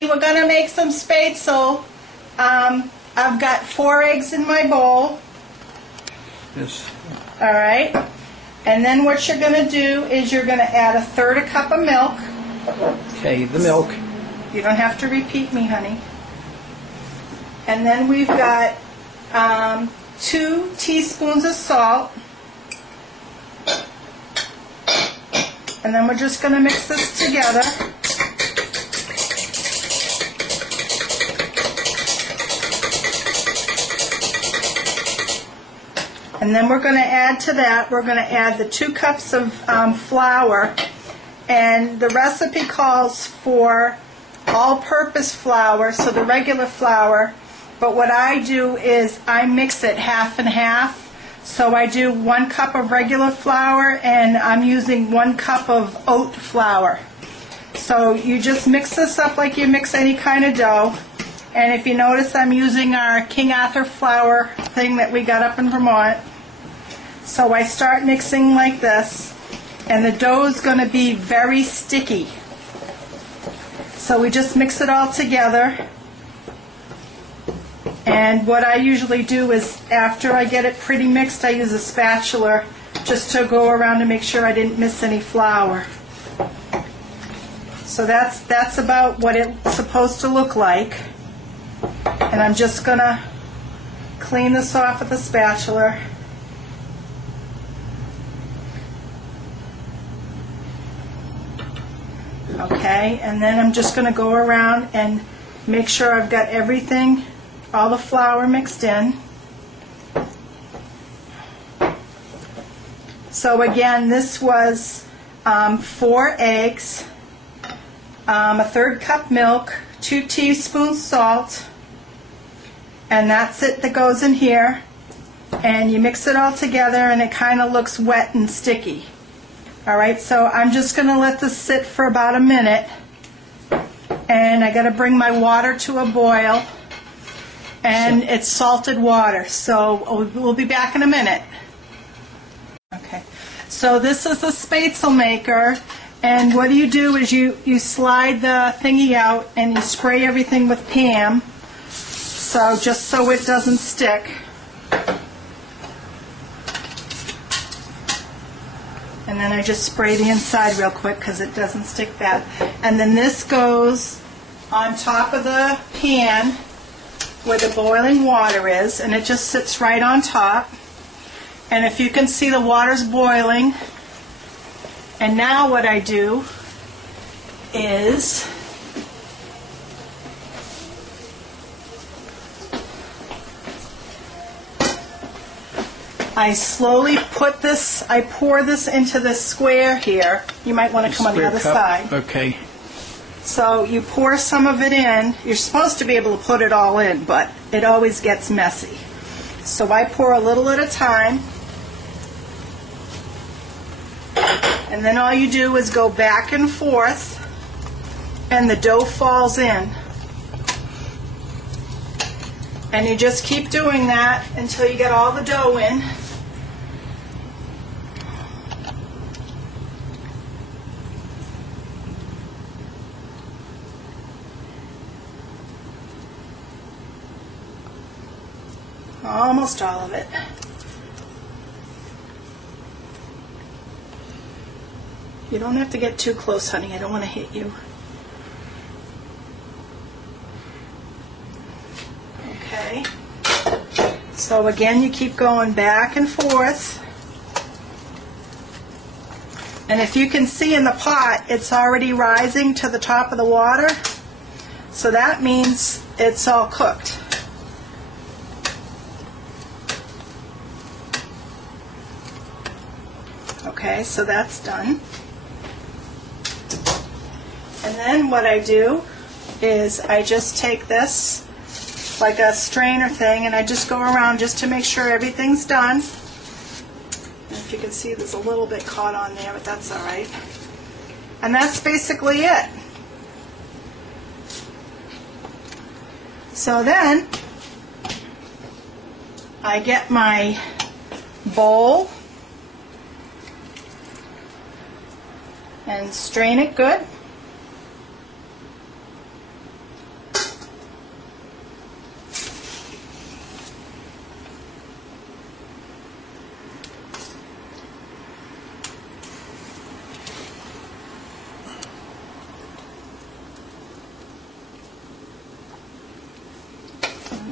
We're going to make some spaetzle. I've got 4 eggs in my bowl. Yes. All right. And then what you're going to do is you're going to add 1/3 cup of milk. Okay, the milk. You don't have to repeat me, honey. And then we've got 2 teaspoons of salt. And then we're just going to mix this together. And then we're going to add to that, we're going to add the 2 cups of flour. And the recipe calls for all-purpose flour, so the regular flour. But what I do is I mix it half and half. So I do 1 cup of regular flour and I'm using 1 cup of oat flour. So you just mix this up like you mix any kind of dough. And if you notice, I'm using our King Arthur flour thing that we got up in Vermont. So I start mixing like this, and the dough is going to be very sticky. So we just mix it all together. And what I usually do is, after I get it pretty mixed, I use a spatula just to go around to make sure I didn't miss any flour. So that's about what it's supposed to look like. And I'm just going to clean this off with a spatula. Okay, and then I'm just going to go around and make sure I've got everything, all the flour mixed in. So again, this was 4 eggs, 1/3 cup milk, 2 teaspoons salt, and that's it that goes in here. And you mix it all together and it kind of looks wet and sticky. Alright, so I'm just going to let this sit for about a minute. And I got to bring my water to a boil. And it's salted water, so we'll be back in a minute. Okay, so this is the spaetzle maker. And what you do is you slide the thingy out and you spray everything with Pam. So just so it doesn't stick. And then I just spray the inside real quick because it doesn't stick bad. And then this goes on top of the pan where the boiling water is, and it just sits right on top. And if you can see, the water's boiling. And now what I do is I slowly put this, I pour this into this square here. You might want to come on the other side. Okay. So you pour some of it in. You're supposed to be able to put it all in, but it always gets messy. So I pour a little at a time. And then all you do is go back and forth, and the dough falls in. And you just keep doing that until you get all the dough in. Almost all of it. You don't have to get too close, honey. I don't want to hit you. Okay. So again, you keep going back and forth. And if you can see in the pot, it's already rising to the top of the water. So that means it's all cooked. Okay, so that's done. And then what I do is I just take this like a strainer thing and I just go around just to make sure everything's done. And if you can see, there's a little bit caught on there, but that's all right. And that's basically it. So then I get my bowl and strain it good.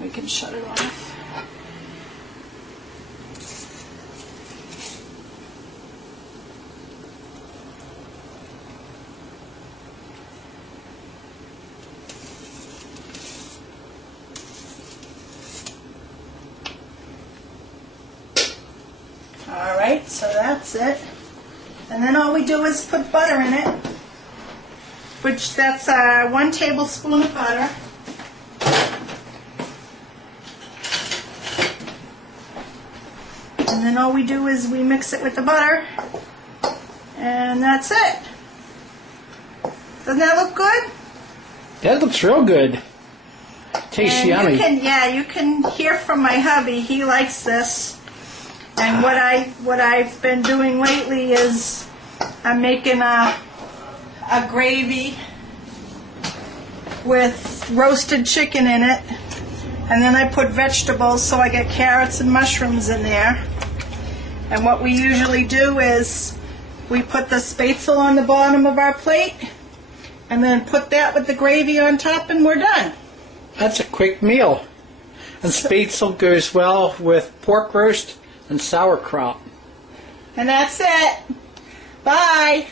We can shut it off. Alright, so that's it. And then all we do is put butter in it, which that's 1 tablespoon of butter. And then all we do is we mix it with the butter, and that's it. Doesn't that look good? That looks real good. Tastes And yummy. you can hear from my hubby. He likes this. And what I've been doing lately is I'm making a gravy with roasted chicken in it, and then I put vegetables, so I get carrots and mushrooms in there. And what we usually do is we put the spatzle on the bottom of our plate, and then put that with the gravy on top, and we're done. That's a quick meal. And spaetzle goes well with pork roast and sauerkraut. And that's it. Bye.